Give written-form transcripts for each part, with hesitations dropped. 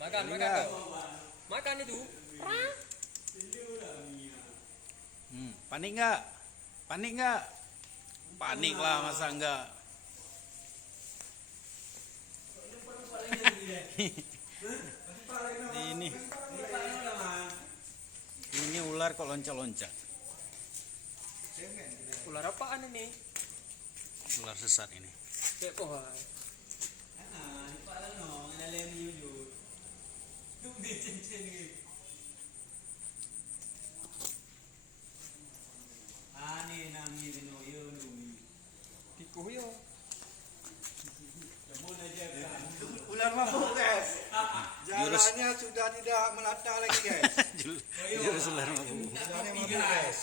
Makan, Panik makan nggak? kau. Makan itu. Panik nggak? Panik nggak? Panik lah, masa enggak? Ini ular kok loncat-loncat. Ular apaan ini? Ular sesat ini. Kayak pohon. Tikuh yo. Ular mabuk guys. Jalannya sudah tidak melata lagi guys. Jurus ular mabuk. Jalannya mabuk guys.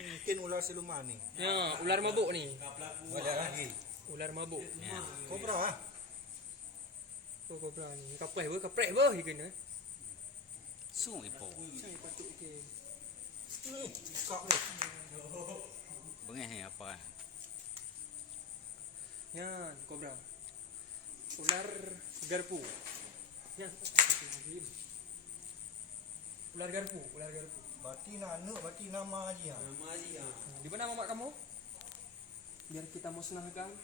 Mungkin ular siluman nih. Ya, ular mabuk nih. Ada lagi. Ular mabuk. Ya. Kobra ah. Oh, kobra ni. Kapreh bah ikan eh. Sung ipo. Saya patut ikan. Kok ni. Bengeh apa? Ya, kobra. Ular garpu. Ya. Ular garpu, ular garpu. Berarti nanu, berarti nama aja. Di mana mamak kamu? Biar kita musnahkan.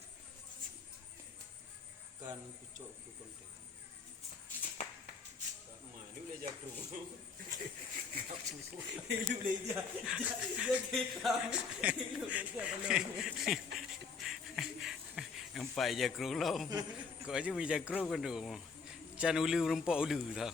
Kan pucuk tu konten. Tak main dia boleh jakru. Dia boleh dia kita. Dia boleh dia belum. Empat jakru lah. Kau aja mi jakru kan tu. Can ulu rempak ulu tau.